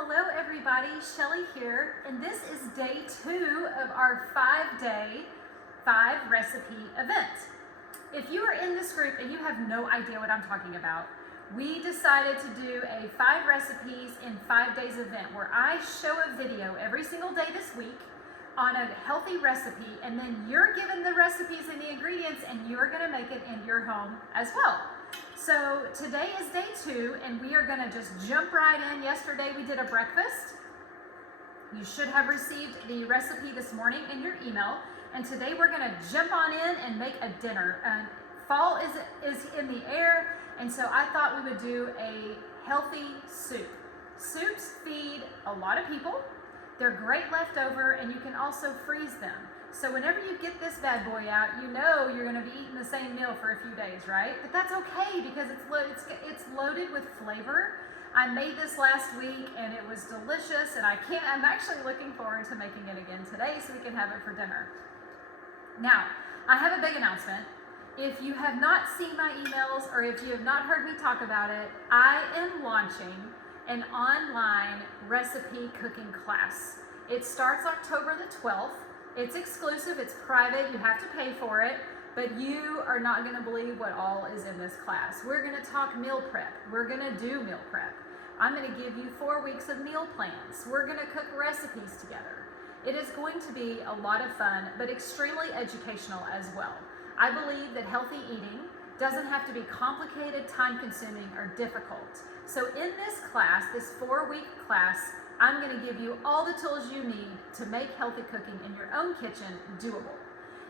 Hello everybody, Shelly here, and this is day 2 of our 5-day 5-recipe event. If you are in this group and you have no idea what I'm talking about, we decided to do a 5 recipes in 5 days event where I show a video every single day this week on a healthy recipe, and then you're given the recipes and the ingredients and you're gonna make it in your home as well. So today is day 2 and we are gonna just jump right in. Yesterday we did a breakfast. You should have received the recipe this morning in your email, and today we're gonna jump on in and make a dinner. Fall is in the air, and so I thought we would do a healthy soup. Soups feed a lot of people. They're great leftover, and you can also freeze them. So whenever you get this bad boy out, you know you're gonna be eating the same meal for a few days, right? But that's okay because it's loaded with flavor. I made this last week and it was delicious, and I'm actually looking forward to making it again today so we can have it for dinner. Now, I have a big announcement. If you have not seen my emails or if you have not heard me talk about it, I am launching an online recipe cooking class. It starts October the 12th. It's exclusive, it's private, you have to pay for it, but you are not gonna believe what all is in this class. We're gonna talk meal prep. We're gonna do meal prep. I'm gonna give you 4 weeks of meal plans. We're gonna cook recipes together. It is going to be a lot of fun, but extremely educational as well. I believe that healthy eating doesn't have to be complicated, time-consuming, or difficult. So in this class, this 4-week class, I'm going to give you all the tools you need to make healthy cooking in your own kitchen doable.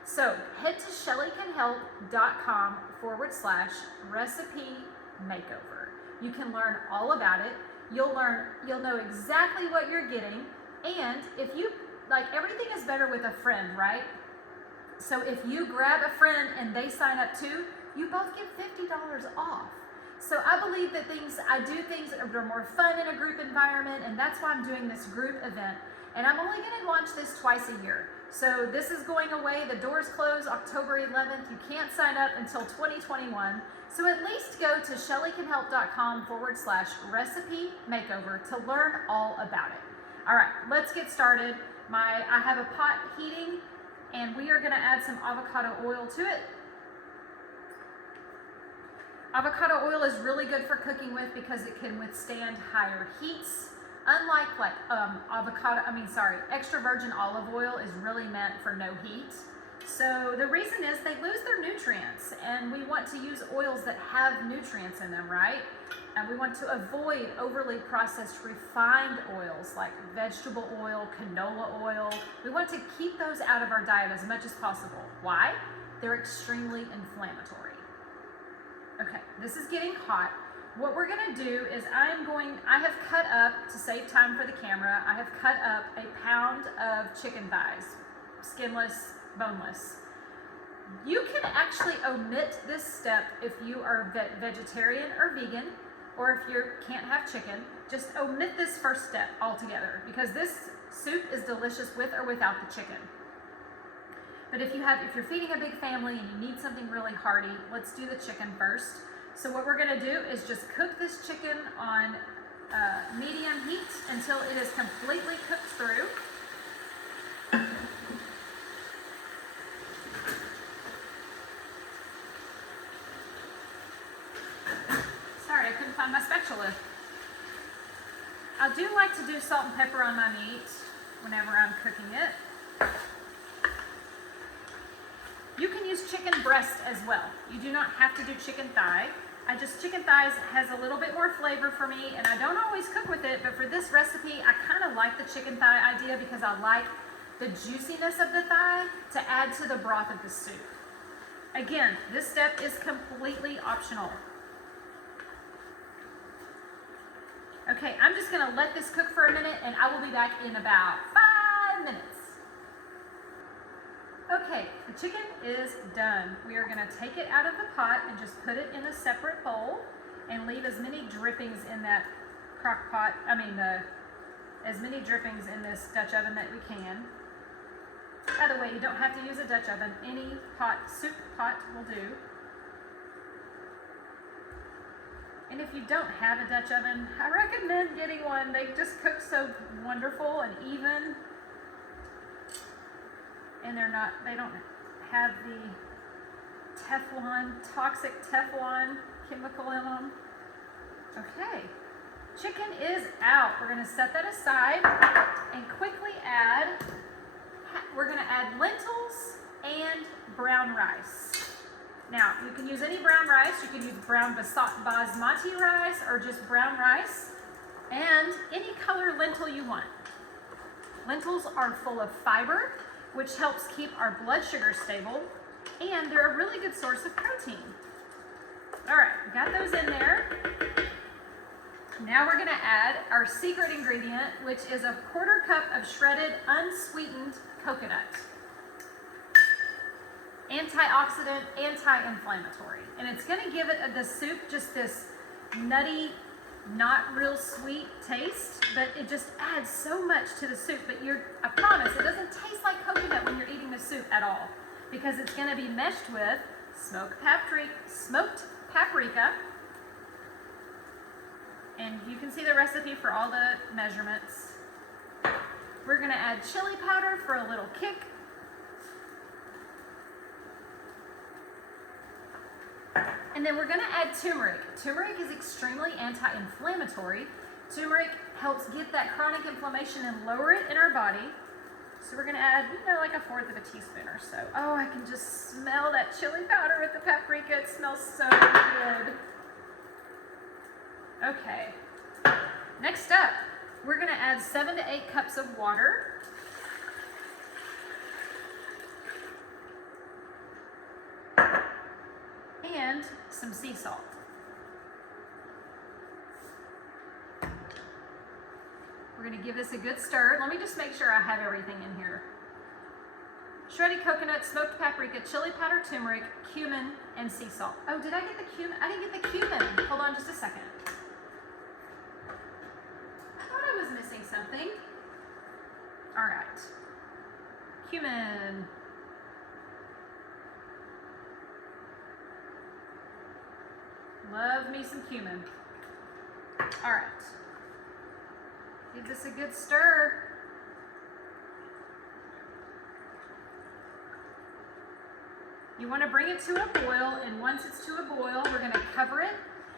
So head to shellycanhelp.com/recipe makeover. You can learn all about it. You'll know exactly what you're getting. And if you, everything is better with a friend, right? So if you grab a friend and they sign up too, you both get $50 off. So I believe that I do things that are more fun in a group environment, and that's why I'm doing this group event. And I'm only going to launch this twice a year. So this is going away. The doors close October 11th. You can't sign up until 2021. So at least go to shellycanhelp.com/recipe makeover to learn all about it. All right, let's get started. I have a pot heating, and we are going to add some avocado oil to it. Avocado oil is really good for cooking with because it can withstand higher heats. Unlike extra virgin olive oil is really meant for no heat. So the reason is they lose their nutrients, and we want to use oils that have nutrients in them, right? And we want to avoid overly processed refined oils like vegetable oil, canola oil. We want to keep those out of our diet as much as possible. Why? They're extremely inflammatory. Okay, this is getting hot. What we're gonna do is I have cut up, to save time for the camera, I have cut up a pound of chicken thighs, skinless, boneless. You can actually omit this step if you are vegetarian or vegan, or if you can't have chicken. Just omit this first step altogether, because this soup is delicious with or without the chicken. But if you're feeding a big family and you need something really hearty, let's do the chicken first. So what we're gonna do is just cook this chicken on medium heat until it is completely cooked through. Sorry, I couldn't find my spatula. I do like to do salt and pepper on my meat whenever I'm cooking it. You can use chicken breast as well. You do not have to do chicken thigh. Chicken thighs has a little bit more flavor for me, and I don't always cook with it, but for this recipe, I kind of like the chicken thigh idea because I like the juiciness of the thigh to add to the broth of the soup. Again, this step is completely optional. Okay, I'm just gonna let this cook for a minute, and I will be back in about 5 minutes. Okay, the chicken is done. We are gonna take it out of the pot and just put it in a separate bowl and leave as many drippings in that crock pot, as many drippings in this Dutch oven that we can. By the way, you don't have to use a Dutch oven. Any soup pot will do. And if you don't have a Dutch oven, I recommend getting one. They just cook so wonderful and even. And they don't have the toxic Teflon chemical in them. Okay, chicken is out. We're gonna set that aside and quickly we're gonna add lentils and brown rice. Now, you can use any brown rice. You can use brown basmati rice or just brown rice, and any color lentil you want. Lentils are full of fiber, which helps keep our blood sugar stable, and they're a really good source of protein. All right, got those in there. Now we're gonna add our secret ingredient, which is a 1/4 cup of shredded unsweetened coconut. Antioxidant, anti-inflammatory. And it's gonna give the soup just this nutty, not real sweet taste, but it just adds so much to the soup. But I promise, it doesn't taste like coconut when you're eating the soup at all, because it's gonna be meshed with smoked paprika. And you can see the recipe for all the measurements. We're gonna add chili powder for a little kick. And then we're gonna add turmeric. Turmeric is extremely anti-inflammatory. Turmeric helps get that chronic inflammation and lower it in our body. So we're gonna add, like 1/4 teaspoon or so. Oh, I can just smell that chili powder with the paprika. It smells so good. Okay, next up, we're gonna add 7 to 8 cups of water. And some sea salt. We're gonna give this a good stir. Let me just make sure I have everything in here. Shredded coconut, smoked paprika, chili powder, turmeric, cumin, and sea salt. Oh, did I get the cumin? I didn't get the cumin. Hold on just a second. I thought I was missing something. All right. Cumin. Love me some cumin. All right. Give this a good stir. You want to bring it to a boil, and once it's to a boil, we're going to cover it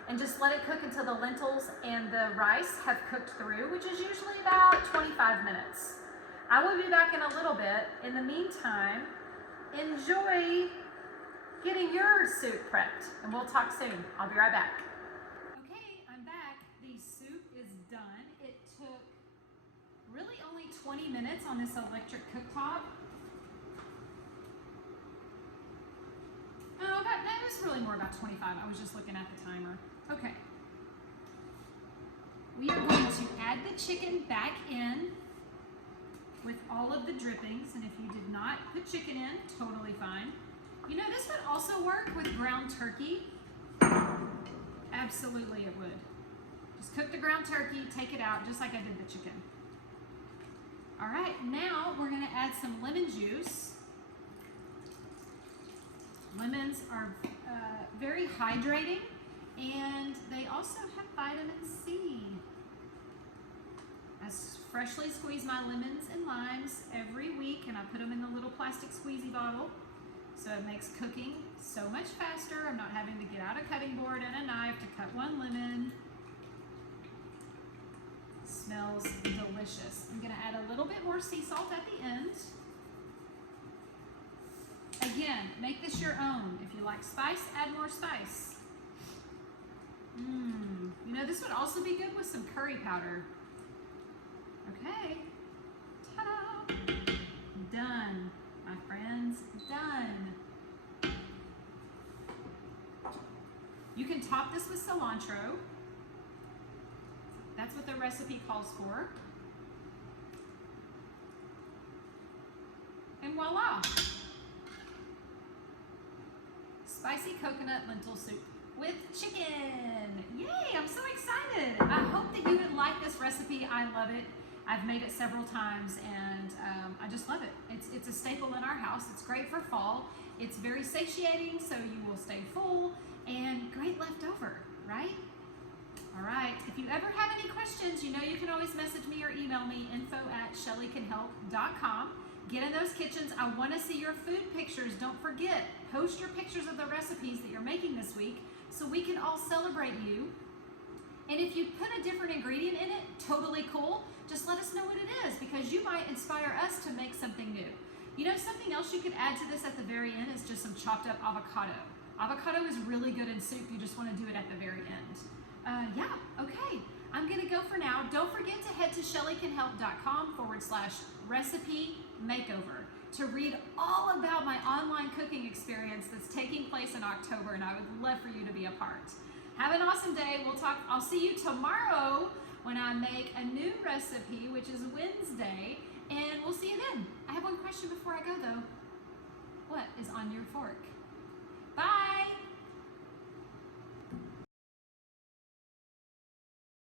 and just let it cook until the lentils and the rice have cooked through, which is usually about 25 minutes. I will be back in a little bit. In the meantime, enjoy getting your soup prepped, and we'll talk soon. I'll be right back. Okay, I'm back. The soup is done. It took really only 20 minutes on this electric cooktop. Oh, that was really more about 25. I was just looking at the timer. Okay. We are going to add the chicken back in with all of the drippings, and if you did not put chicken in, totally fine. This would also work with ground turkey. Absolutely it would. Just cook the ground turkey, take it out, just like I did the chicken. All right, now we're gonna add some lemon juice. Lemons are very hydrating, and they also have vitamin C. I freshly squeeze my lemons and limes every week, and I put them in the little plastic squeezy bottle. So it makes cooking so much faster. I'm not having to get out a cutting board and a knife to cut one lemon. Smells delicious. I'm gonna add a little bit more sea salt at the end. Again, make this your own. If you like spice, add more spice. This would also be good with some curry powder. Okay, ta-da! Done, my friends, done. You can top this with cilantro. That's what the recipe calls for. And voila! Spicy coconut lentil soup with chicken. Yay, I'm so excited. I hope that you would like this recipe. I love it. I've made it several times, and I just love it. It's a staple in our house. It's great for fall. It's very satiating, so you will stay full, and great leftover, right? All right, if you ever have any questions, you know you can always message me or email me, info@shellycanhelp.com. Get in those kitchens. I want to see your food pictures. Don't forget, post your pictures of the recipes that you're making this week so we can all celebrate you. And if you put a different ingredient in it, totally cool. Just let us know what it is because you might inspire us to make something new. You know, something else you could add to this at the very end is just some chopped up avocado. Avocado is really good in soup. You just want to do it at the very end. Yeah, okay. I'm going to go for now. Don't forget to head to shellycanhelp.com/recipe makeover to read all about my online cooking experience that's taking place in October, and I would love for you to be a part. Have an awesome day. I'll see you tomorrow when I make a new recipe, which is Wednesday, and we'll see you then. I have one question before I go though. What is on your fork? Bye.